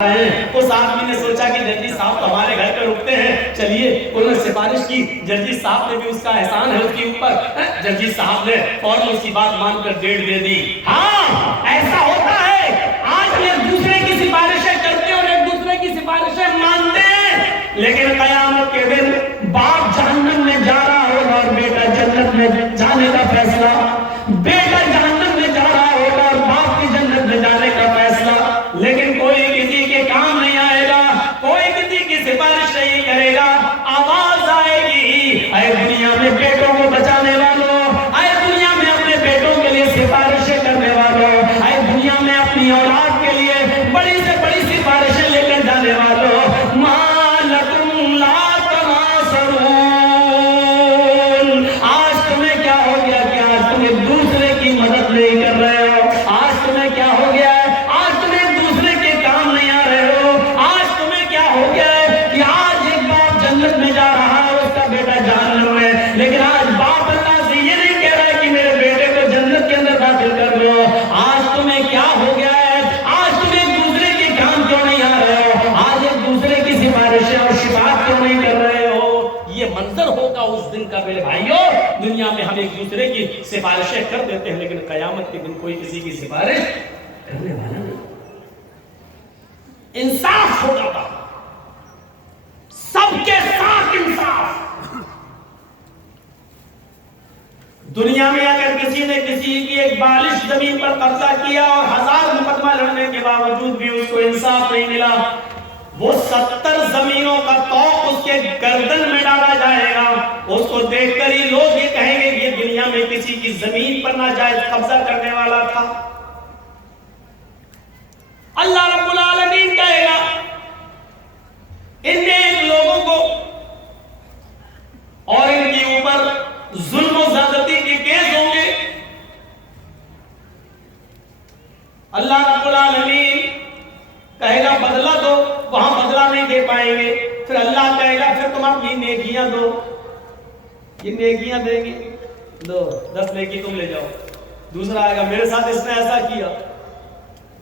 اس آدمی نے سوچا کہ ججی صاحب تو ہمارے گھر پہ رکتے ہیں، چلیے انہوں نے سفارش کی، ججی صاحب نے بھی اس کا احسان ہے اس کے اوپر، ججی صاحب نے فوراً اس کی بات مان کر ڈیٹ دے دی۔ ہاں ایسا ہوتا ہے، آج ہم ایک دوسرے کی سفارشیں کرتے ہیں اور ایک دوسرے کی سفارشیں مانتے ہیں، لیکن قیامت کے دن باپ جہنم میں جا رہا ہوگا اور بیٹا جنت میں جانے کا فیصلہ، بیٹا جہنم میں جا رہا ہوگا اور باپ کی جنت میں جانے کا فیصلہ، لیکن کوئی کسی کے کام نہیں آئے گا، کوئی کسی کی سفارش نہیں کرے گا۔ آواز آئے گی، اے دنیا میں بیٹوں کو بچانے والوں، اے دنیا میں اپنے بیٹوں کے لیے سفارشیں کرنے والوں، اے دنیا میں اپنی اولاد کے لیے بڑی سے بڑی سفارشیں لے کر جانے والوں، ما لکم لا تناصرون، آج تمہیں کیا ہو گیا کہ آج تم ایک دوسرے کی مدد نہیں کر رہے ہو، آج تمہیں کیا ہو گیا ہے، آج تم ایک دوسرے کے کام نہیں آ رہے ہو، آج تمہیں کیا ہو گیا ہے کہ آج ایک باپ جنت میں جا رہا ہے اس کا بیٹا جہنم میں، لیکن آج باپ اللہ سے یہ نہیں کہہ رہا کہ میرے بیٹے کو جنت کے اندر داخل کر لو، آج تمہیں کیا ہو گیا ہے، آج تم ایک دوسرے کے کام کیوں نہیں آ رہے ہو، آج ایک دوسرے کی سفارشیں اور شفاعت کیوں نہیں کر رہے ہو۔ یہ منظر ہوگا اس دن کا میرے بھائیوں، دنیا میں ہم ایک دوسرے کی سفارشیں کر دیتے ہیں لیکن قیامت کے دن کوئی کسی کی سفارش کرنے والا نہیں، انصاف ہوگا، سب کے ساتھ انصاف۔ دنیا میں اگر کسی نے کسی کی ایک بالش زمین پر قبضہ کیا اور 1000 مقدمہ لڑنے کے باوجود بھی اس کو انصاف نہیں ملا، وہ 70 زمینوں کا طوق اس کے گردن میں ڈالا جائے گا، اس کو دیکھ کر ہی لوگ یہ کہیں گے کہ یہ دنیا میں کسی کی زمین پر ناجائز قبضہ کرنے والا تھا۔ اللہ رب العالمین کہے گا ان نیک لوگوں کو اور ان کے اوپر ظلم و زیادتی کے کیس ہوں گے، اللہ رب العالمین کہے گا بدلہ دو، وہاں بدلہ نہیں دے پائیں گے، پھر اللہ کہے گا پھر تم اپنی نیکیاں دو، یہ نیکیاں دیں گے، دو 10 نیکی تم لے جاؤ، دوسرا آئے گا میرے ساتھ اس نے ایسا کیا،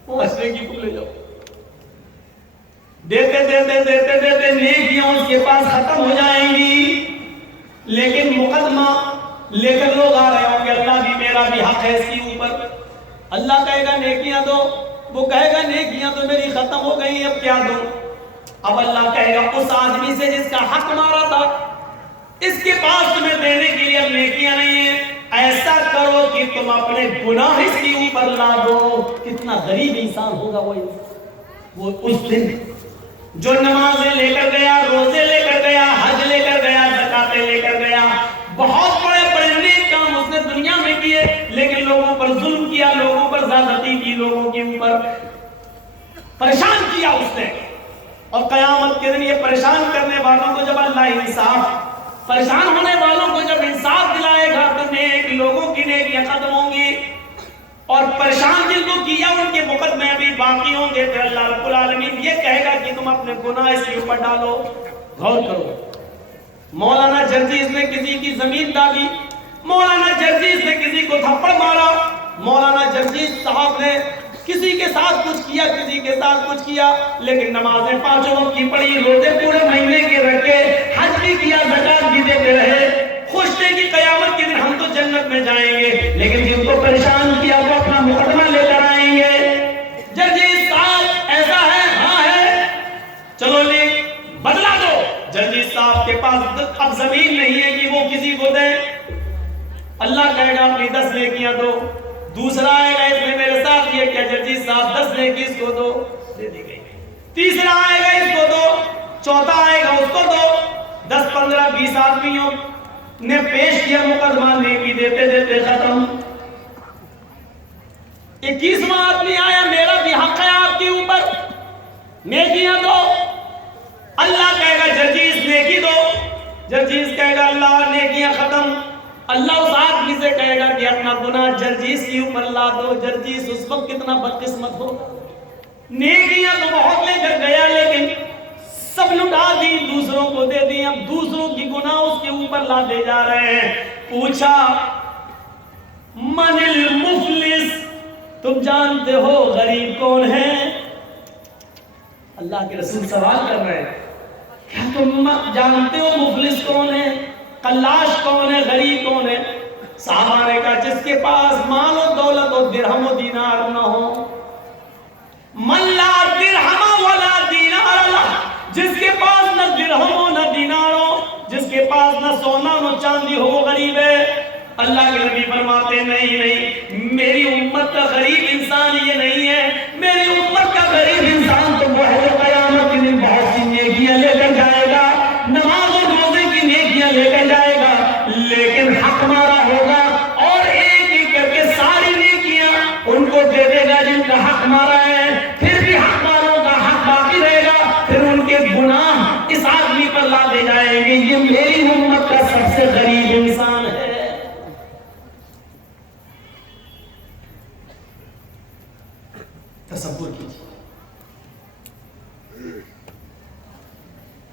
وہ 10 نیکی تم لے جاؤ، دیتے دیتے دیتے دیتے نیکیاں اس کے پاس ختم ہو جائیں گی، لیکن مقدمہ لے کر لوگ آ رہے ہوں گے، اللہ بھی میرا بھی حق ہے اس کے اوپر، اللہ کہے گا نیکیاں دو، وہ کہے گا نیکیاں تو میری ختم ہو گئی، اب کیا دوں؟ اب اللہ کہے گا اس آدمی سے جس کا حق مارا تھا، اس کے پاس تمہیں دینے کے لیے اب نیکیاں نہیں ہیں، ایسا کرو کہ تم اپنے گناہ اس کے اوپر لا دو۔ کتنا غریب انسان ہوگا وہ اس دن جو نمازیں لے کر گیا، روزے لے کر گیا، حج لے کر گیا، زکاتیں لے کر گیا، بہت بڑے بڑے نیک کام اس نے دنیا میں کیے، لیکن لوگوں پر ظلم کیا، لوگوں پر زیادتی کی، لوگوں کے اوپر پریشان کیا اس نے، اور قیامت کے دن یہ پریشان کرنے والوں کو جب اللہ انصاف، پریشان ہونے والوں کو جب انصاف دلائے گا تو نیک لوگوں کی نیکیاں ختم ہوں گی، اور پریشان جن کو کیا ان کے مقدمے بھی باقی ہوں گے، پھر اللہ رب العالمین یہ کہے گا کہ تم اپنے گناہ اس کے اوپر ڈالو۔ غور کرو، مولانا جرجیز نے کسی کی زمین ڈالی، مولانا جرجیز نے کسی کو تھپڑ مارا، مولانا جرجیز صاحب نے کسی کے ساتھ کچھ کیا، کسی کے ساتھ کچھ کیا، لیکن نمازیں 5 وقت کی پڑھی، روزے پورے مہینے کے رکھے، حج بھی کیا، زکات بھی دیتے رہے، خوش تھے کہ قیامت کے دن ہم تو جنت میں جائیں گے، لیکن جن کو پریشان کیا وہ اپنا مقدمہ لے کر آئیں گے، جرجیز صاحب ایسا ہے، ہاں ہے، چلو لے بدلا دو۔ جرجیز صاحب کے پاس اب زمین نہیں ہے کہ وہ کسی کو دیں، اللہ کہے گا اپنی 10 نیکیاں دو، دوسرا آئے گا اس نے میرے ساتھ یہ کیا، جرجیز صاحب 10 نیکی اس کو دو، دے دی گئی، تیسرا آئے گا اس کو دو، چوتھا آئے گا اس کو دو، 10 15 20 آدمیوں نے پیش کیا مقدمہ، نیکی دیتے دیتے ختم، 21واں آدمی آیا، میرا بھی حق ہے آپ کے اوپر، نیکیاں دو، اللہ کہے گا جرجیز نیکی دو، جرجیز کہے گا اللہ نیکیاں ختم، اللہ اس آدمی سے کہے گا کہ اپنا گناہ جرجیز کے اوپر لا دو، جرجیز اس وقت کتنا بدقسمت ہو، نیکیاں تو بہت لے کر گیا لیکن سب لٹا دی، دوسروں کو دے دی، اب دوسروں کی گناہ اس کے اوپر لا دے جا رہے ہیں۔ پوچھا من المفلس، تم جانتے ہو غریب کون ہے؟ اللہ کے رسول سوال کر رہے ہیں کیا تم جانتے ہو مفلس کون ہے، قلاش کون ہے، غریب کون ہے؟ صحابہ نے کہا جس کے پاس مال و دولت و درہم و دینار نہ ہو، من لا درہم ولا دینار لہ، جس کے پاس نہ درہم ہو نہ دینار ہو، جس کے پاس نہ سونا نہ چاندی ہو، وہ غریب ہے۔ اللہ کے نبی فرماتے نہیں، میری امت کا غریب انسان یہ نہیں ہے، میری امت کا غریب انسان تو وہ ہے جو قیامت کے دن بہت سی نیکیاں لے کر جائے گا، نماز و روزے کی نیکیاں لے کر جائے گا، لیکن حق مارا ہوگا اور ایک ایک کر کے ساری نیکیاں ان کو دے دے گا جن کا حق مارا ہے، پھر بھی حق ماروں کا حق باقی رہے گا، پھر ان کے گناہ اس آدمی پر لادے جائیں گے۔ یہ میری امت کا سب سے غریب انسان ہے۔ تصور کیجیے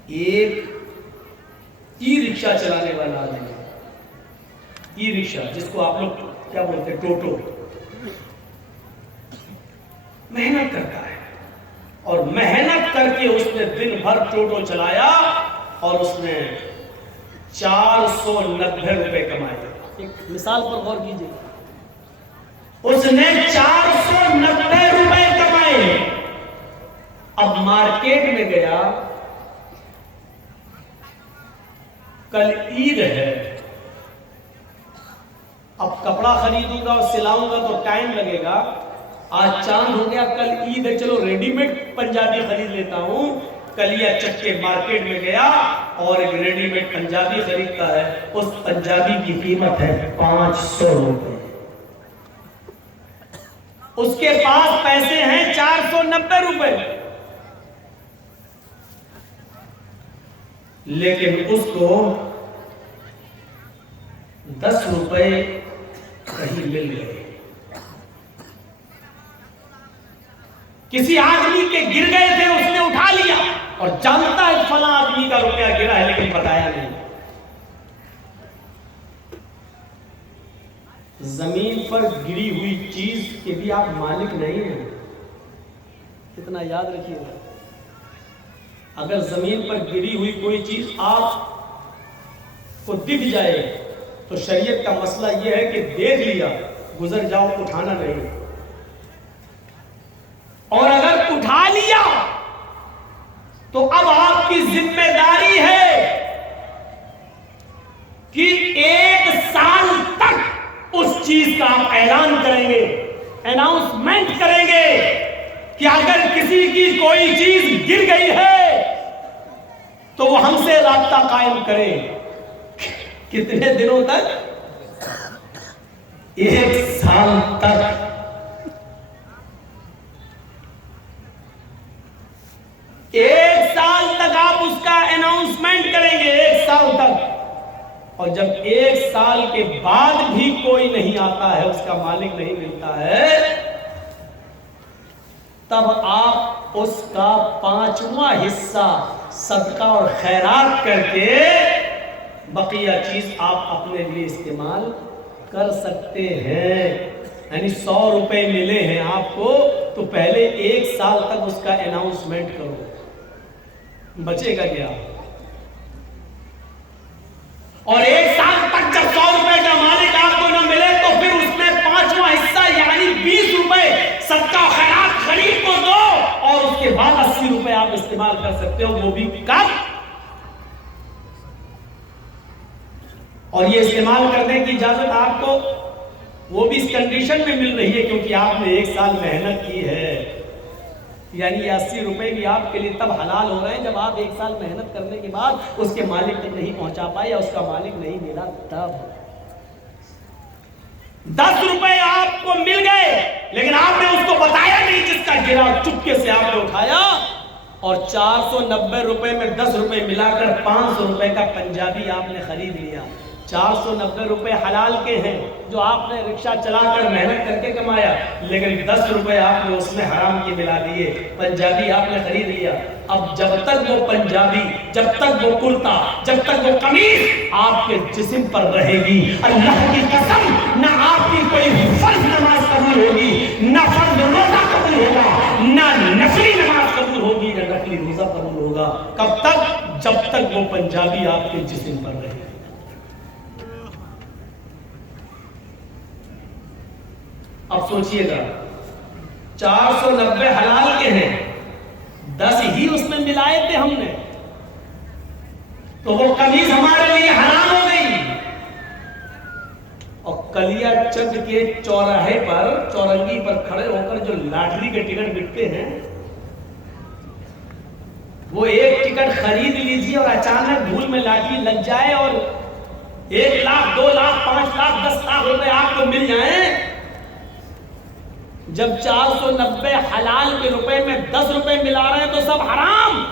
ایک ای رکشہ چلانے والا آدمی، ای رکشہ جس کو آپ لوگ کیا بولتے ہیں، ٹوٹو، محنت کرتا ہے اور محنت کر کے اس نے دن بھر ٹوٹو چلایا اور اس نے 490 روپے کمائے۔ ایک مثال پر غور کیجیے، اس نے 490 روپے کمائے۔ اب مارکیٹ میں گیا، کل عید ہے، اب کپڑا خریدوں گا اور سلاؤں گا تو ٹائم لگے گا، آج چاند ہو گیا، کل عید ہے، چلو ریڈی میڈ پنجابی خرید لیتا ہوں۔ کلیا چک کے مارکیٹ میں گیا اور ایک ریڈی میڈ پنجابی خریدتا ہے، اس پنجابی کی قیمت ہے 500 روپے، اس کے پاس پیسے ہیں 490 روپے، لیکن اس کو 10 روپے کہیں مل گئے، کسی آدمی کے گر گئے تھے، اس نے اٹھا لیا اور جانتا ہے فلاں آدمی کا روپیہ گرا ہے لیکن بتایا نہیں۔ زمین پر گری ہوئی چیز کے بھی آپ مالک نہیں ہیں، کتنا یاد رکھیے گا۔ اگر زمین پر گری ہوئی کوئی چیز آپ کو دکھ جائے تو شریعت کا مسئلہ یہ ہے کہ دیکھ لیا، گزر جاؤ، اٹھانا نہیں، اور اگر اٹھا لیا تو اب آپ کی ذمہ داری ہے کہ 1 سال تک اس چیز کا آپ اعلان کریں گے، اناؤنسمنٹ کریں گے کہ اگر کسی کی کوئی چیز گر گئی ہے تو وہ ہم سے رابطہ قائم کرے۔ کتنے دنوں تک؟ 1 سال تک۔ 1 سال تک آپ اس کا اناؤنسمنٹ کریں گے، 1 سال تک، اور جب 1 سال کے بعد بھی کوئی نہیں آتا ہے، اس کا مالک نہیں ملتا ہے، تب آپ اس کا 5واں حصہ صدقہ اور خیرات کر کے بقیہ چیز آپ اپنے لیے استعمال کر سکتے ہیں۔ یعنی 100 روپے ملے ہیں آپ کو تو پہلے 1 سال تک اس کا اناؤنسمنٹ کرو، بچے گا کیا؟ اور 1 سال تک جب 100 روپے کا مالک آپ کو نہ ملے تو پھر اس میں 5واں حصہ یعنی 20 روپے صدقہ خیرات غریب کو دو، اور اس کے بعد 80 روپے آپ استعمال کر سکتے ہو، وہ بھی کب؟ اور یہ استعمال کرنے کی اجازت آپ کو وہ بھی اس کنڈیشن میں مل رہی ہے کیونکہ آپ نے 1 سال محنت کی ہے، یعنی یہ 80 روپے بھی آپ کے لیے تب حلال ہو رہے ہیں جب آپ 1 سال محنت کرنے کے بعد اس کے مالک تک نہیں پہنچا پائے یا اس کا مالک نہیں ملا تب۔ 10 روپے آپ کو مل گئے لیکن آپ نے اس کو بتایا نہیں، جس کا گرا چپکے سے آپ نے اٹھایا، اور 490 روپے میں 10 روپے ملا کر 500 روپے کا پنجابی آپ نے خرید لیا۔ 490 روپے حلال کے ہیں جو آپ نے رکشہ چلا کر محنت کر کے کمایا، لیکن 10 روپے آپ نے اس میں حرام کے ملا دیے، پنجابی آپ نے خرید لیا۔ اب جب تک وہ پنجابی، جب تک وہ کرتا، جب تک وہ قمیض آپ کے جسم پر رہے گی، اللہ کی قسم نہ آپ کی کوئی فرض نماز قبول ہوگی، نہ فرض روزہ قبول ہوگا، نہ نفلی نماز قبول ہوگی، نہ بھی روزہ قبول ہوگا. کب تک؟ جب تک وہ پنجابی آپ کے جسم پر رہے. اب سوچئے گا 490 حلال کے ہیں، 10 ہی اس میں ملائے تھے ہم نے، تو وہ قمیض ہمارے لیے حرام ہو گئی. اور کلیا چک کے چوراہے پر، چورنگی پر کھڑے ہو کر جو لاٹری کے ٹکٹ بکتے ہیں، وہ ایک ٹکٹ خرید لیجیے اور اچانک دھول میں لاٹری لگ جائے اور 1 لاکھ 2 لاکھ 5 لاکھ 10 لاکھ روپے آپ کو مل جائیں. جب 490 حلال کے روپے میں 10 روپے ملا رہے ہیں تو سب حرام،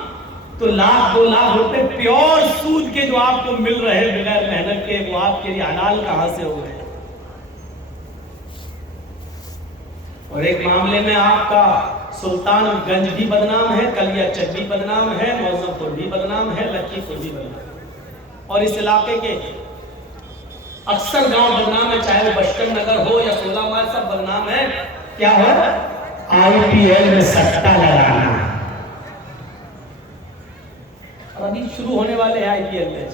تو 1 لاکھ 2 لاکھ روپے پیور سود کے جو آپ کو مل رہے بغیر محنت کے، وہ آپ کے لیے حلال کہاں سے ہو گئے؟ اور ایک معاملے میں آپ کا سلطان گنج بھی بدنام ہے، کلیا چک بھی بدنام ہے، موظف پور بھی بدنام ہے، لکی پور بھی بدنام ہے، اور اس علاقے کے اکثر گاؤں بدنام ہے، چاہے وہ بشکن نگر ہو یا 16 مائل، سب بدنام ہے. کیا ہو؟ IPL میں سٹا لگانا. اور ابھی شروع ہونے والے ہیں IPL میں،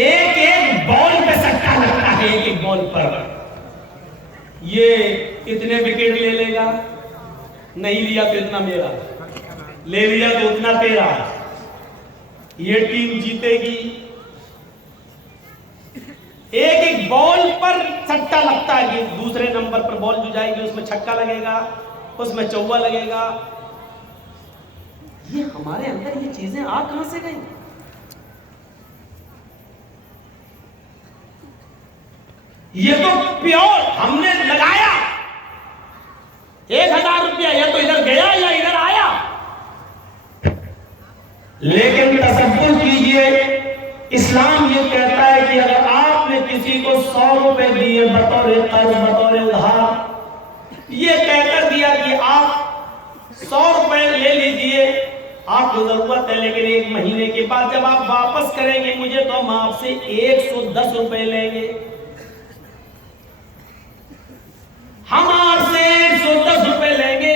ایک ایک بال پہ سٹا لگتا ہے، ایک ایک بال پر. یہ اتنے وکٹ لے لے گا، نہیں لیا تو اتنا میرا، لے لیا تو اتنا تیرا، یہ ٹیم جیتے گی. ایک ایک بال پر سٹا لگتا ہے کہ دوسرے نمبر پر بال جو جائے گی اس میں چھکا لگے گا، اس میں چوکا لگے گا. یہ ہمارے اندر یہ چیزیں آ کہاں سے گئی؟ یہ تو پیور ہم نے لگایا. 1000 روپیہ یا تو ادھر گیا یا ادھر آیا. لیکن تصور کیجئے، اسلام یہ کہتا ہے کہ اگر آپ نے کسی کو 100 روپے دیے بطور قرض، بطور ادھار، یہ کہہ کر دیا کہ آپ 100 روپے لے لیجئے، آپ کو ضرورت ہے، لیکن 1 مہینے کے بعد جب آپ واپس کریں گے مجھے تو ہم آپ سے 110 روپے لیں گے. ہم آپ سے 110 روپے لیں گے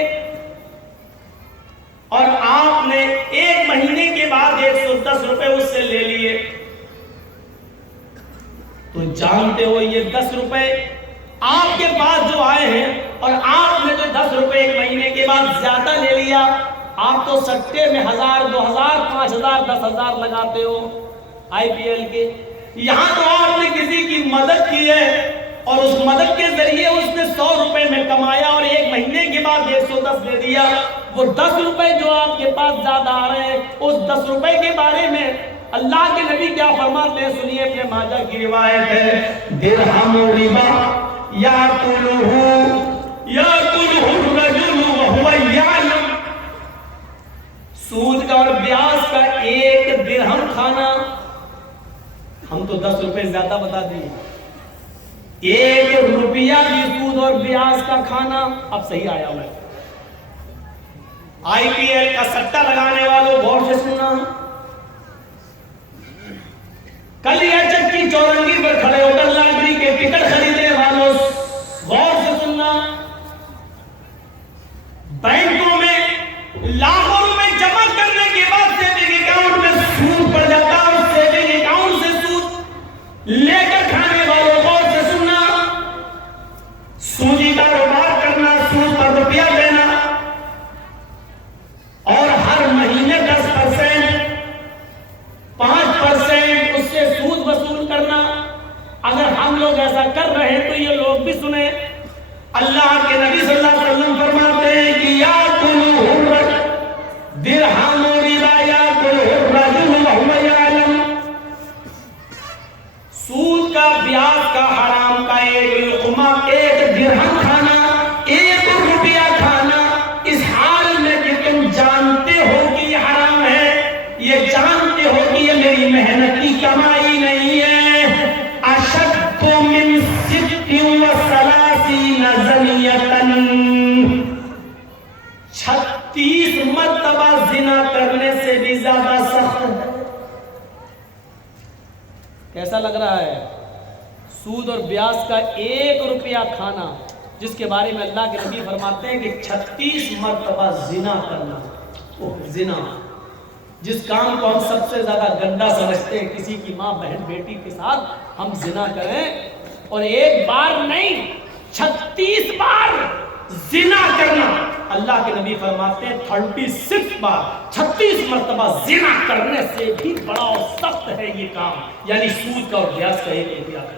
اور آپ نے 1 مہینے کے بعد 110 روپے اس سے لے لیے، تو جانتے ہو یہ 10 روپے آپ کے پاس جو آئے ہیں، اور آپ نے جو 10 روپے 1 مہینے کے بعد زیادہ لے لیا، آپ تو سٹے میں 1000 2000 5000 10000 لگاتے ہو IPL کے. یہاں تو آپ نے کسی کی مدد کی ہے اور اس مدد کے ذریعے اس نے 100 روپے میں کمایا اور 1 مہینے کے بعد 110 دے دیا. وہ 10 روپے جو آپ کے پاس زیادہ آ رہے ہیں، اس 10 روپے کے بارے میں اللہ کے نبی کیا فرماتے ہیں؟ سنیے، اپنے ماجہ کی روایت ہے، درہم ربا یاکلہ الرجل وہو یعلم. سود کا اور بیاج کا 1 درہم کھانا، ہم تو 10 روپے زیادہ بتا دیے، 1 روپیہ بھی سود اور بیاج کا کھانا. اب صحیح آیا ہوا ہے. IPL کا سٹا لگانے والوں غور سے سننا، کلیا چک کی چورنگی پر کھڑے ہو کر لاٹری کے ٹکٹ خریدنے والوں غور سے سننا. بینکوں میں لاکھوں روپے جمع کرنے کے بعد سیونگ اکاؤنٹ میں سود پڑ جاتا ہے، اور سیونگ اکاؤنٹ سے سود لے کر کھانے والوں غور سے سننا. سودی کاروبار کرنا، سود پر روپیہ دینا، اور ہر مہینے 10% 5% اس سے سود وصول کرنا. اگر ہم لوگ ایسا کر رہے ہیں تو یہ لوگ بھی سنیں. اللہ کے نبی صلی اللہ علیہ وسلم فرماتے ہیں کہ یاکلہ الرجل درہم ربا یاکلہ الرجل وہو یعلم. سود کا، بیاج کا، حرام کا 1 لقمہ، 1 درہم کھانا، 1 روپیہ کھانا، اس حال میں کہ تم جانتے ہو کہ یہ حرام ہے، یہ جانتے ہو کہ یہ میری محنت کی کمائی نہیں ہے. اشد من 36 زنیۃ، 36 مرتبہ زنا کرنے سے بھی زیادہ سخت ہے. کیسا لگ رہا ہے؟ سود اور بیاج کا 1 روپیہ کھانا، جس کے بارے میں اللہ کے نبی فرماتے ہیں کہ 36 مرتبہ زنا کرنا. زنا جس کام کو ہم سب سے زیادہ گندا سمجھتے ہیں، کسی کی ماں بہن بیٹی کے ساتھ ہم زنا کریں، اور ایک بار نہیں 36 بار زنا کرنا، اللہ کے نبی فرماتے ہیں 36 بار 36 مرتبہ زنا کرنے سے بھی بڑا اور سخت ہے یہ کام، یعنی سود کا اور بیاج کا ایک احتیاط ہے۔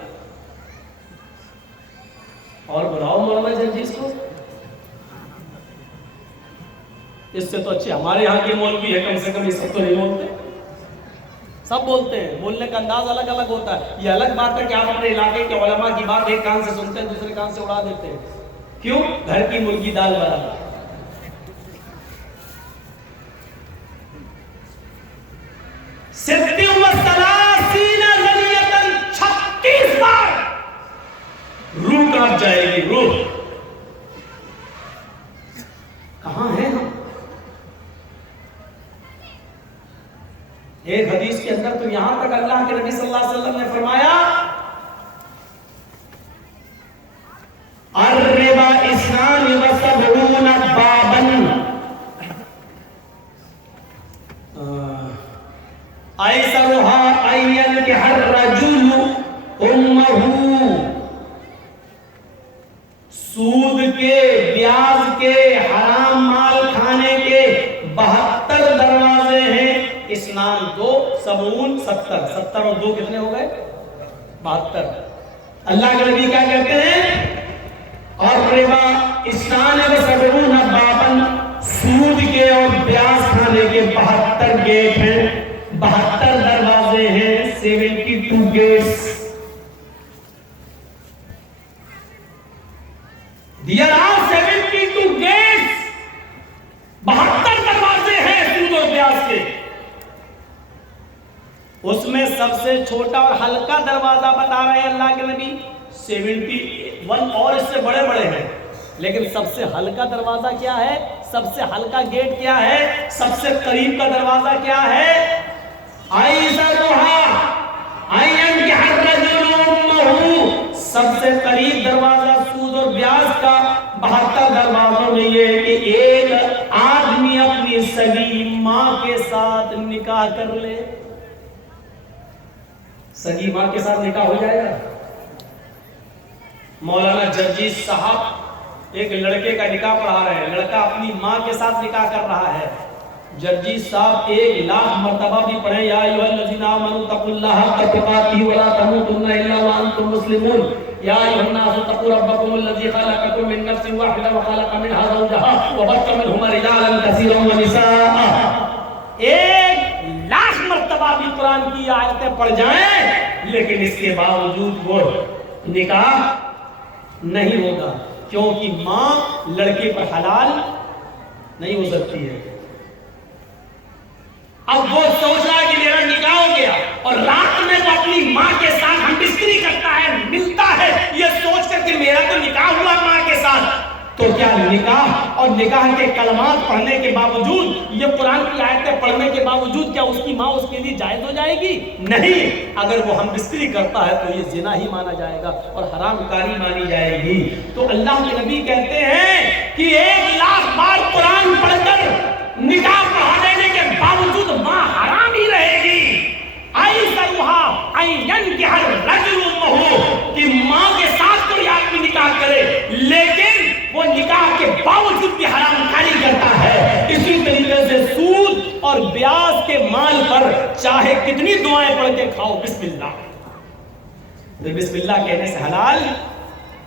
اور بناؤ مولانا جرجیز کو، اس سے تو اچھے ہمارے یہاں کے مولوی ہے، کم سے کم یہ سب تو نہیں بولتے، سب بولتے ہیں، بولنے کا انداز الگ الگ ہوتا ہے۔ یہ الگ بات ہے کہ آپ اپنے علاقے کے علماء کی بات ایک کان سے سنتے ہیں دوسرے کان سے اڑا دیتے ہیں، کیوں؟ گھر کی مرغی دال برابر۔ 36 بار روح کانپ جائے گی، روح کہاں ہے ہم؟ ایک حدیث کے اندر تو یہاں تک اللہ کے نبی صلی اللہ علیہ وسلم نے فرمایا الربا اثنان وسبعون بابا، ایسرها ان ينكح الرجل امه، سود کے، بیاج کے، حرام مال کھانے کے 72 دروازے ہیں، اسنان 2 سبعون 70، 70 اور 2 کتنے ہو گئے؟ 72۔ اللہ کے نبی کیا کہتے ہیں؟ اور ربا اسنان وسبعون بابا، سود کے اور بیاج کھانے کے 72 گیٹ ہیں، 72 دروازے ہیں، 72 گیٹس۔ There are 72 gates، 72 دروازے ہیں سود اور بیاج کے۔ اس میں سب سے چھوٹا اور ہلکا دروازہ بتا رہے ہیں اللہ کے نبی 71، اور اس سے بڑے بڑے ہیں، لیکن سب سے ہلکا دروازہ کیا ہے؟ سب سے ہلکا گیٹ کیا ہے؟ سب سے قریب کا دروازہ کیا ہے؟ سب سے قریب دروازہ سود اور بیاج کا 72 دروازوں میں یہ ہے کہ ایک آدمی اپنی سگی ماں کے ساتھ نکاح کر لے۔ سگی ماں کے ساتھ نکاح ہو جائے گا؟ مولانا جرجیز صاحب ایک لڑکے کا نکاح پڑھا رہے ہیں، لڑکا اپنی ماں کے ساتھ نکاح کر رہا ہے۔ جرجیز صاحب 1,00,000 مرتبہ بھی پڑھیں یا ایھا الذین آمنوا اتقوا اللہ حق تقاتہ ولا تموتن الا وانتم مسلمون، یا ایھا الناس اتقوا ربکم الذی خلقکم من نفس واحدہ وخلق منها زوجها وبث منهما رجالا کثیرا ونساء۔ 1,00,000 مرتبہ بھی قرآن کی آیتیں پڑھ جائیں لیکن اس کے باوجود وہ نکاح نہیں ہوگا، کیونکہ ماں لڑکے پر حلال نہیں ہو سکتی ہے۔ اب وہ سوچ رہا ہے کہ میرا نکاح ہو گیا، اور رات میں وہ اپنی ماں کے ساتھ ہم بستری کرتا ہے، ملتا ہے، یہ سوچ کر کہ میرا تو نکاح ہوا ماں کے ساتھ، تو کیا نکاح اور نکاح کے کلمات پڑھنے کے باوجود، یہ قرآن کی آیتیں پڑھنے کے باوجود کیا اس کی ماں اس کے لیے جائز ہو جائے گی؟ نہیں، اگر وہ ہم بستری کرتا ہے تو یہ زنا ہی مانا جائے گا اور حرام کاری مانی جائے گی۔ تو اللہ کے نبی کہتے ہیں کہ 1,00,000 بار قرآن پڑھ کر نکاح پڑھا دینے کے باوجود ماں حرام ہی رہے گی۔ کہ ماں کے ساتھ کوئی آدمی نکاح کرے لیکن وہ نکاح کے باوجود بھی حرام کاری کرتا ہے۔ اسی طریقے سے سود اور بیاج کے مال پر چاہے کتنی دعائیں پڑھ کے کھاؤ، بسم اللہ، بسم اللہ کہنے سے حلال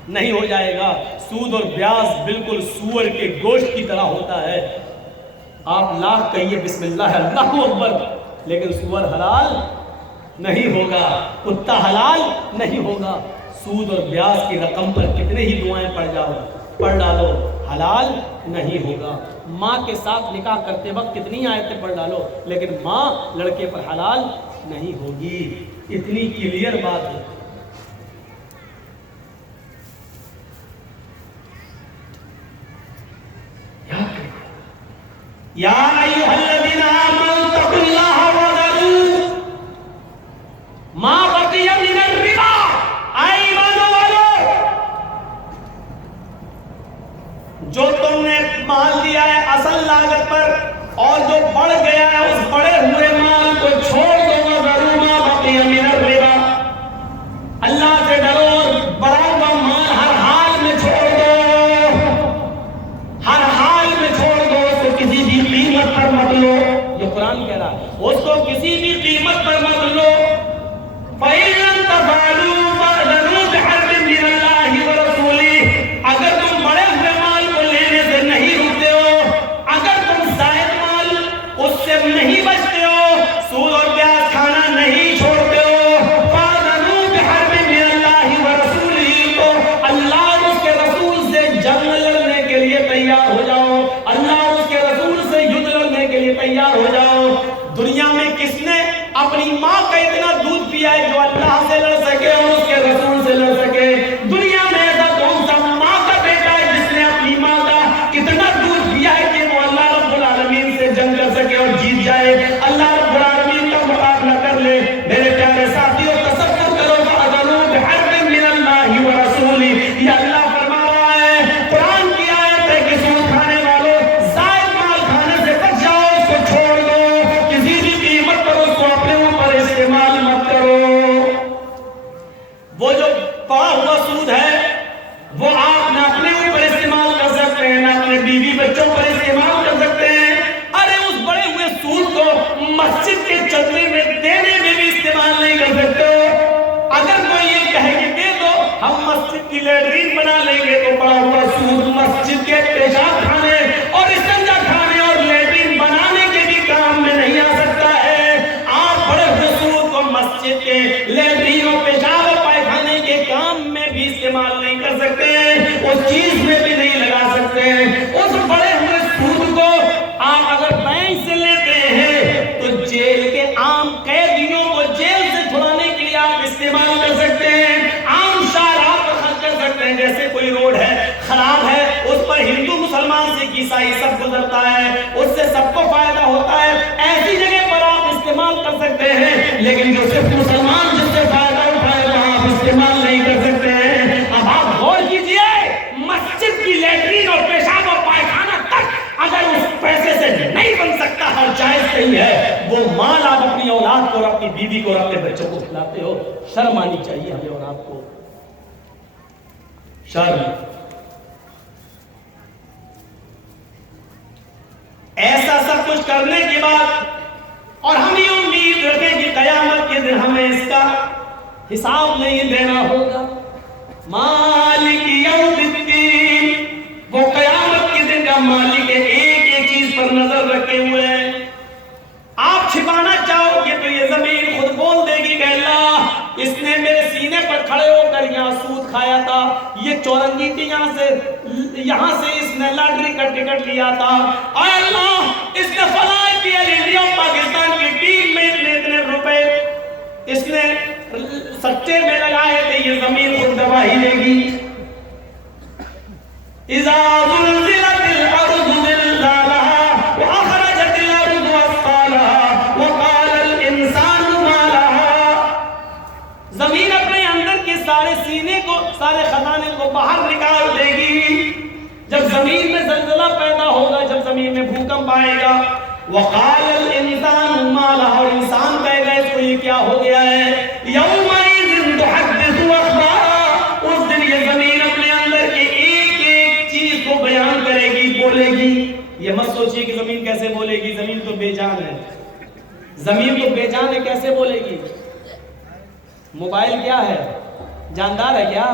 نہیں ہو جائے گا۔ سود اور بیاج بالکل سور کے گوشت کی طرح ہوتا ہے، آپ لاکھ کہیے بسم اللہ اللہ اکبر، لیکن سور حلال نہیں ہوگا، کتا حلال نہیں ہوگا۔ سود اور بیاج کی رقم پر کتنے ہی دعائیں پڑھ ڈالو، حلال نہیں ہوگا۔ ماں کے ساتھ نکاح کرتے وقت کتنی آیتیں پڑھ ڈالو، لیکن ماں لڑکے پر حلال نہیں ہوگی۔ اتنی کلیئر بات ہے۔ یا ایھا الذین آمنوا اتقوا اللہ وذروا ما بقی من الربا، اے ایمان والو جو تم نے مال دیا ہے اصل لاگت پر اور جو بڑھ گیا ہے اس بڑے قرآن کہہ رہا ہے اس کو کسی بھی قیمت پر مت لو. فَإِن لَّمْ تَفْعَلُوا فَأْذَنُوا بِحَرْبٍ مِّنَ اللَّهِ وَرَسُولِهِ. اگر تم بڑے ہوئے مال کو لینے سے نہیں رکتے ہو، اگر تم زائد مال اس سے نہیں بچتے ہو، سود اور پیاز کھانا نہیں چھوڑتے ہو، فَأْذَنُوا بِحَرْبٍ مِّنَ اللَّهِ وَرَسُولِهِ، تو اللہ اور اس کے رسول سے جنگ لڑنے کے لیے تیار ہو جاؤ. اللہ اور اس کے رسول سے یدھ لڑنے کے لیے تیار ہو جاؤ. دنیا میں کس نے اپنی ماں کا اتنا دودھ پیا ہے جو اللہ سے لڑ سکے اور اس کے رسول سے لڑ سکے؟ دنیا میں ایسا کون سا ماں کا بیٹا ہے جس نے اپنی ماں کا کتنا دودھ پیا ہے کہ وہ اللہ رب العالمین سے جنگ کر سکے اور جیت جائے، اللہ رب العالمین کا مقابلہ کر لے؟ میرے پیارے ساتھیوں، تصور کرو فَأَذَنُوا بِحَرْبٍ مِّنَ اللَّهِ وَرَسُولِهِ. یہ اللہ فرما رہا ہے، قرآن کی آیت ہے کہ سود کھانے والوں زائد مال کھانے سے بچ جاؤ، اس کو چھوڑ دو، کسی بھی قیمت پر اس کو اپنے اوپر استعمال مت کرو. وہ جو پڑا ہوا سود ہے وہ آپ نہ اپنے اوپر استعمال کر سکتے ہیں، نہ اپنے بیوی بچوں پر استعمال کر سکتے ہیں. ارے اس بڑے ہوئے سود کو مسجد کے چندے میں دینے میں بھی استعمال نہیں کر سکتے ہو. اگر کوئی یہ کہے کہ دے دو ہم مسجد کی لیٹرین بنا لیں گے، تو پڑا ہوا سود مسجد کے پیشاب کھانے اور استنجا کھانے اور لیٹرین بنانے کے بھی کام میں نہیں آ سکتا ہے. آپ بڑے ہوئے سود کو مسجد کے لیٹرین اور پیشاب اور پائخانے کے کام میں بھی استعمال نہیں کر سکتے ہیں، اس چیز میں بھی نہیں لگا سکتے ہیں. اس بڑے ہوئے سود کو آپ اگر بینک سے لیتے ہیں تو جیل کے عام قیدیوں کو جیل سے چھڑانے کے لیے آپ استعمال کر سکتے ہیں. عام شاہراہ پر خرچ کر سکتے ہیں. جیسے کوئی روڈ ہے خراب ہے، اس پر ہندو مسلمان سکھ عیسائی سب گزرتا ہے، اس سے سب کو فائدہ ہوتا ہے، ایسی جگہ پر آپ استعمال کر سکتے ہیں. لیکن جو صرف مسلمان جس سے فائدہ اٹھائے وہاں آپ استعمال نہیں کر سکتے ہیں. اب آپ غور کیجئے، مسجد کی لیٹرین اور پیشاب اور پائخانہ تک اگر اس پیسے سے نہیں بن سکتا اور جائز نہیں ہے، وہ مال آپ اپنی اولاد کو اور اپنی بیوی کو اور اپنے بچوں کو کھلاتے ہو. شرم آنی چاہیے ہمیں اور آپ کو، شرم. ایسا سب کچھ کرنے کے بعد اور ہم یہ امید رکھیں کہ قیامت کے دن ہمیں اس کا حساب نہیں دینا ہوگا. مالک یوم الدین، وہ قیامت کے دن کا مالک ہے، ایک ایک چیز پر نظر رکھے ہوئے ہیں. آپ چھپانا چاہو گے تو یہ زمین خود بول دے گی کہ اللہ اس نے میرے سینے پر کھڑے ہو کر یہاں سود کھایا تھا، یہ چورنگی تھی، یہاں سے اس نے لاٹری کا ٹکٹ لیا تھا، اے اللہ اس نے فلاں کیا، انڈیا پاکستان کی ٹیم میں اتنے روپے اس نے سچے میں لگائے تھے. یہ زمین خود گواہی دے گی. اذا زلزلت الارض زلزالها واخرجت الارض اثقالها وقال الانسان ما لها. زمین اپنے اندر کے سارے سینے کو، سارے خزانے کو باہر نکال دے گی. جب زمین میں زلزلہ پیدا ہوگا، جب زمین میں بھوکمپ آئے گا، وقال الانسان ما لها، اور انسان کہے گا اس کو یہ کیا ہو گیا ہے. یومئذ تحدث اخبارها، اس دن یہ زمین اپنے اندر کے ایک ایک چیز کو بیان کرے گی، بولے گی. یہ مت سوچیے کہ زمین کیسے بولے گی، زمین تو بے جان ہے. زمین تو بے جان ہے، کیسے بولے گی؟ موبائل کیا ہے؟ جاندار ہے کیا؟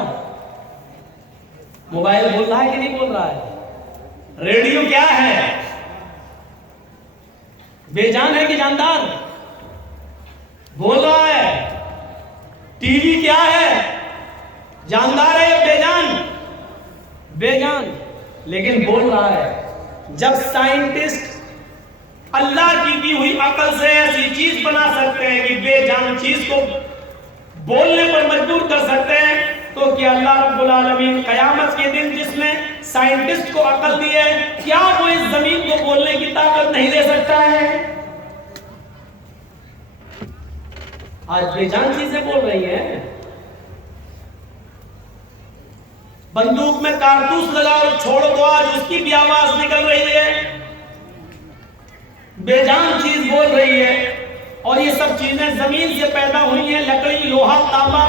موبائل بول رہا ہے کہ نہیں بول رہا ہے؟ ریڈیو کیا ہے؟ بے جان ہے کہ جاندار؟ بول رہا ہے. ٹی وی کیا ہے؟ جاندار ہے یا بے جان؟ بے جان، لیکن بول رہا ہے. جب سائنٹسٹ اللہ کی دی ہوئی عقل سے ایسی چیز بنا سکتے ہیں کہ بے جان چیز کو بولنے پر مجبور کر سکتے ہیں، تو کیا اللہ رب العالمین قیامت کے دن جس نے سائنٹسٹ کو عقل دی ہے، کیا وہ اس زمین کو بولنے کی طاقت نہیں دے سکتا ہے؟ آج بے جان چیزیں بول رہی ہیں. بندوق میں کارتوس لگا اور چھوڑ دو، آج اس کی بھی آواز نکل رہی ہے. بے جان چیز بول رہی ہے. اور یہ سب چیزیں زمین سے پیدا ہوئی ہیں. لکڑی، لوہا، تانبا،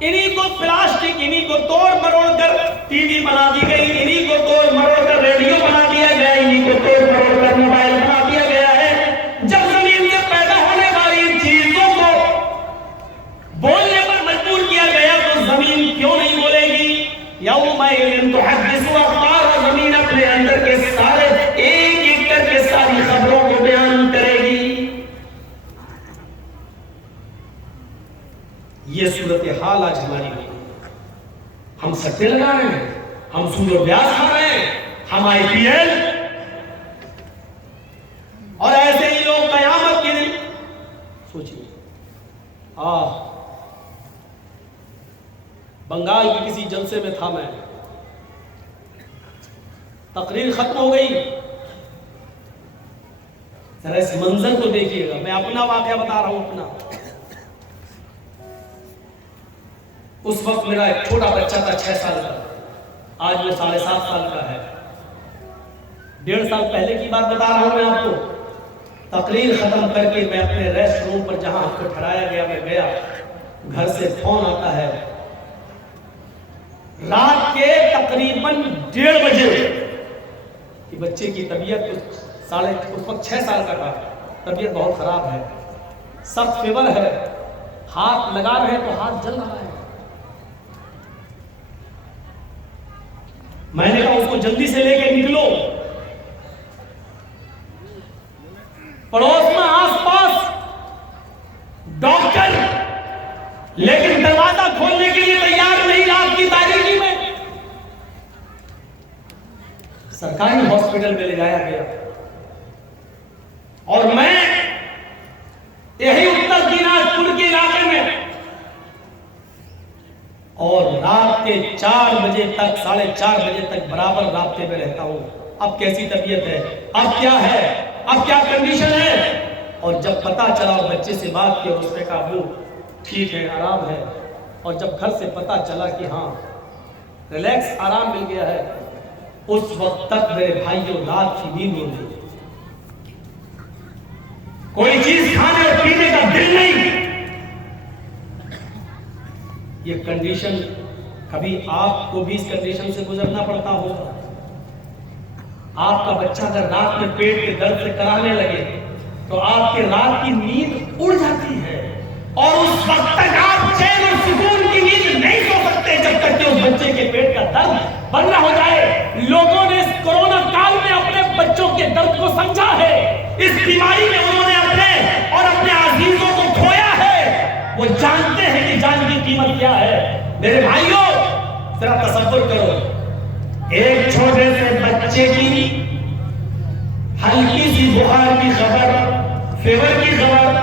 انہی کو پلاسٹک، انہی کو توڑ مروڑ کر ٹی وی بنا دی گئی، انہی کو توڑ مروڑ کر ریڈیو بنا دیا گیا، انہی کو توڑ مروڑ کر موبائل بنا دیا گیا ہے. جب یہ صورتحال آج ہماری ہے. ہم سٹے لگا رہے ہیں, ہم سود و بیاج کھا رہے ہیں, ہم آئی پی ایل, اور ایسے ہی لوگ قیامت کے دن سوچیے. بنگال کی کسی جلسے میں تھا میں, تقریر ختم ہو گئی, ذرا اس منظر کو دیکھیے گا. میں اپنا واقعہ بتا رہا ہوں اپنا. اس وقت میرا ایک چھوٹا بچہ تھا 6 سال کا, آج وہ 7.5 سال کا ہے. 1.5 سال پہلے کی بات بتا رہا ہوں میں آپ کو. تقریر ختم کر کے میں اپنے ریسٹ روم پر جہاں ہم کو ٹھہرایا گیا میں گیا, گھر سے فون آتا ہے رات کے تقریباً 1:30 بجے کہ بچے کی طبیعت اس وقت 6 سال کا تھا, طبیعت بہت خراب ہے, سخت فیور ہے, ہاتھ لگا رہے تو ہاتھ جل رہا ہے. میں نے کہا اس کو جلدی سے لے کے نکلو. پڑوس میں آس پاس ڈاکٹر, لیکن دروازہ کھولنے کے لیے تیار نہیں رات کی تاریکی میں. سرکاری ہاسپٹل میں لے جایا گیا, اور میں یہی اتر دیناجپور کے علاقے میں, اور رات کے 4 بجے تک 4:30 بجے تک برابر رابطے میں رہتا ہوں. اب کیسی طبیعت ہے, اب کیا ہے, اب کیا کنڈیشن ہے. اور جب پتا چلا اور بچے سے بات کی اور اس نے کہا وہ ٹھیک ہے, آرام ہے, اور جب گھر سے پتا چلا کہ ہاں ریلیکس, آرام مل گیا ہے, اس وقت تک میرے بھائیوں رات کی نیند ہو گئی. کوئی چیز کھانے اور پینے کا دل نہیں. یہ کنڈیشن, کبھی آپ کو بھی اس کنڈیشن سے گزرنا پڑتا ہوگا. آپ کا بچہ اگر رات میں پیٹ کے درد سے کرانے لگے تو آپ کے رات کی نیند اڑ جاتی ہے, اور اس وقت تک آپ چین اور سکون کی نیند نہیں سو سکتے جب تک کہ اس بچے کے پیٹ کا درد بند نہ ہو جائے. لوگوں نے اس کورونا کال میں اپنے بچوں کے درد کو سمجھا ہے, اس بیماری میں انہوں نے اپنے اور اپنے عزیزوں کو کھویا ہے. وہ جانتے ہیں کہ جان کی قیمت کیا ہے. میرے بھائیوں ذرا تصور کرو, ایک چھوٹے سے بچے کی ہلکی سی بخار کی خبر, فیور کی خبر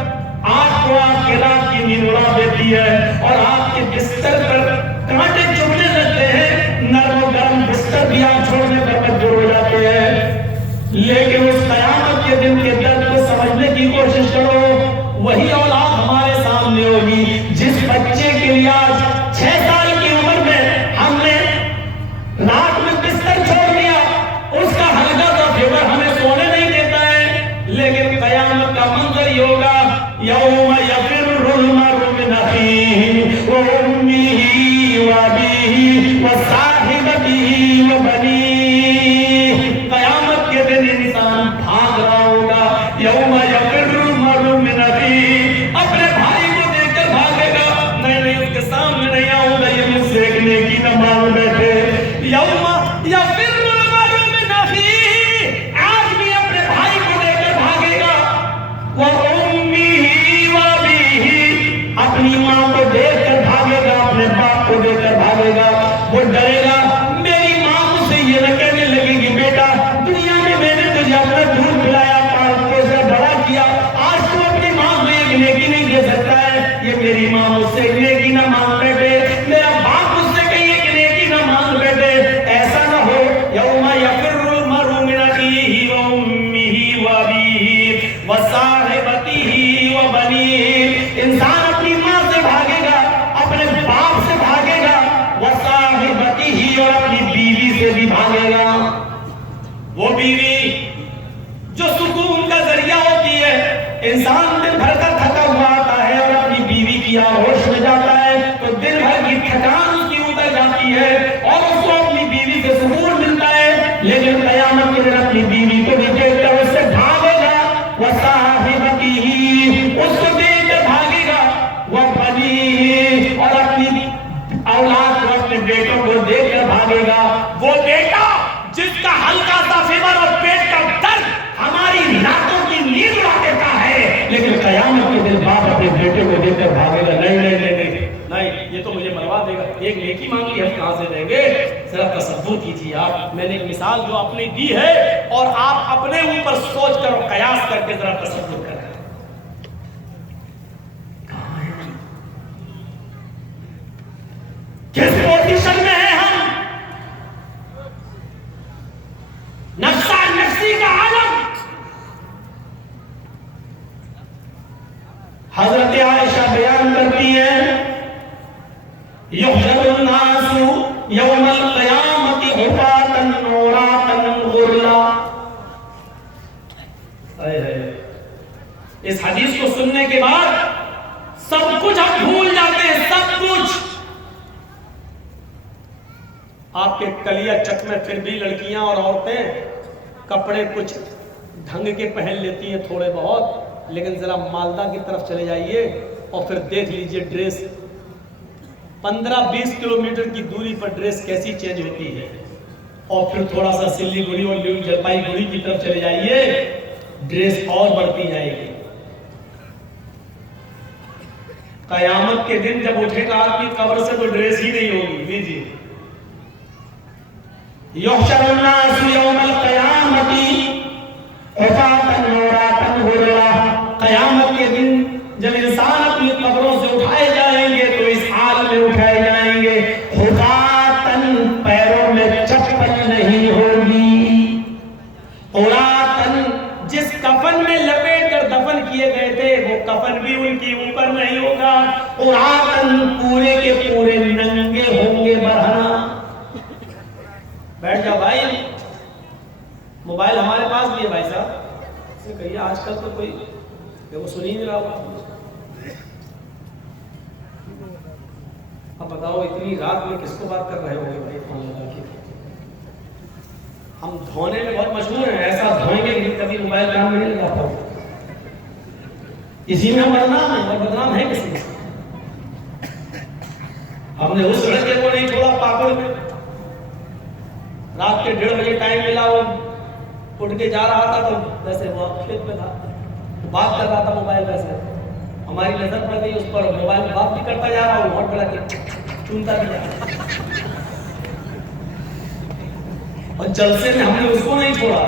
آپ کو آپ کے رات کی نیند اڑا دیتی ہے, اور آپ کے بستر پر کانٹے چبھنے لگتے ہیں. نرم و گرم بستر بھی آپ چھوڑنے پر مجبور ہو جاتے ہیں. لیکن اس قیامت کے دن کے درد کو سمجھنے کی کوشش کرو. وہی اولاد ہمارے سامنے ہوگی جس بچے کے لیے آج 6 سال کی عمر میں ہم نے رات میں بستر چھوڑ دیا, اس کا ہلکا سا فیور ہمیں سونے نہیں دیتا ہے. لیکن قیامت کا منظر یہ ہوگا, یوم یفر المرء من اخیہ وامہ وابیہ وصاحبتہ وبنیہ. قیامت کے دن انسان بھاگ رہا ہوگا. یوم یفر المرء من اخیہ, اپنے بھائی کو دیکھ کر بھاگے گا, نہیں اس کے سامنے نہیں آؤں گا, یہ مجھ سے ایک نیکی نہ مانگ بیٹھے. یوم یفر المرء من اخیہ, آج بھی اپنے بھائی کو دیکھ کر بھاگے گا. وامہ وابیہ, اپنی ماں کو دیکھ کر بھاگے گا, اپنے باپ کو دیکھ کر بھاگے گا. وہ ڈرے گا, میری ماں مجھ سے یہ نہ کہنے لگے گی بیٹا دنیا میں میں نے تجھے اپنا دودھ پلایا, پال پوسا بڑا کیا, آج تو اپنی ماں کو ایک نیکی نہیں دے سکتا ہے. یہ میری ماں مجھ سے ایک نیکی نہ مانگ بیٹھے, میرا باپ مجھ سے کہیں ایک نیکی نہ مانگ بیٹھے. ایسا نہ ہو. یوم یفر المرء من اخیہ وامہ وابیہ وصاحبتہ وبنیہ, انسان اپنی ماں سے بھاگے گا, اپنے باپ سے بھاگے گا, وصاحبتہ, اور اپنی بیوی سے بھی بھاگے گا. وہ بیوی جو سکون کا ذریعہ ہوتی ہے. انسان دن بھر کا تھکا ہوا آتا ہے اور اپنی بیوی کی آغوش میں جاتا ہے تو دن بھر کی تھکان اس کی اتر جاتی ہے اور اس کو اپنی بیوی سے سکون ملتا ہے. لیکن قیامت کے دن اپنی بیوی کو بھی دیکھ کر اس سے بھاگے گا. وصاحبتہ, اس کو دیکھ کر بھاگے گا. وبنیہ, اور اپنی اولاد کو, اپنے بیٹوں کو دیکھ کر بھاگے گا. وہ بیٹا جس کا ہلکا سا فیور اور پیٹ کا درد ہماری راتوں کی نیند اڑا دیتا ہے, لیکن قیامت کے دن باپ اپنے بیٹے کو دیکھ کر بھاگے گا, نہیں نہیں نہیں نہیں تو مجھے مروا دے گا، ایک نیکی مانگ لی ہم کہاں سے دیں گے؟ ذرا تصور کیجیے آپ، میں نے ایک مثال جو آپ نے دی ہے اور آپ اپنے اوپر سوچ کر اور قیاس کر کے ذرا تصور کریں، کس پوزیشن میں ہیں ہم؟ نفسا نفسی کا عالم۔ حضرت عائشہ بیان کرتی ہیں یحشر الناس یوم القیامت حفاۃ عراۃ غرلا۔ اس حدیث کو سننے کے بعد سب کچھ ہم بھول جاتے ہیں، سب کچھ۔ آپ کے کلیہ چک میں پھر بھی لڑکیاں اور عورتیں کپڑے کچھ ڈھنگ کے پہن لیتی ہیں تھوڑے بہت، لیکن ذرا مالدہ کی طرف چلے جائیے اور پھر دیکھ لیجئے ڈریس 15-20 کلومیٹر کی دوری پر ڈریس کیسی چینج ہوتی ہے، اور پھر تھوڑا سا سلی گڑی اور جلپائی گڑی کی طرف چلے جائیے، ڈریس اور بڑھتی جائے گی۔ قیامت کے دن جب اٹھے گا آدمی قبر سے تو ڈریس ہی نہیں ہوگی۔ لیجیے یحشر الناس یوم القیامت حفاۃ عراۃ غرلا۔ قیامت کے دن جب انسان اپنی قبروں سے اٹھائے جائیں گے تو اس حال میں اٹھائے جائیں گے حفاۃ، پیروں میں چپل نہیں ہوگی، عراۃ، جس کفن میں لپیٹ کر دفن کیے گئے تھے وہ کفن بھی ان کی اوپر نہیں ہوگا، عراۃ، پورے کے پورے ننگے ہوں گے برہنہ۔ بیٹھ جاؤ بھائی، موبائل ہمارے پاس بھی ہے بھائی صاحب، سے کہیے آج کل تو کوئی وہ سن ہی نہیں رہا ہوگا۔ اب بتاؤ اتنی رات میں کس کو بات کر رہے ہوں گے بھائی فون لگا کے؟ ہم دھونے میں بہت مشہور ہیں، ایسا دھوئیں گے کہ کبھی موبائل کام میں نہیں لگاتا ہوں، اسی میں ہم بدنام ہیں، اور بدنام ہے کسی میں؟ ہم نے اس لڑکے کو نہیں چھوڑا پاگل میں، رات کے 1:30 بجے ٹائم ملا، وہ اٹھ کے جا رہا تھا تو ویسے وہ کھیت میں تھا، بات کر رہا تھا موبائل پہ سے، ہماری نظر پڑ گئی اس پر، موبائل میں بات بھی کرتا جا رہا ہوں اور بڑا کے چنتا بھی جا رہا، اور جلسے میں ہم نے اس کو نہیں چھوڑا۔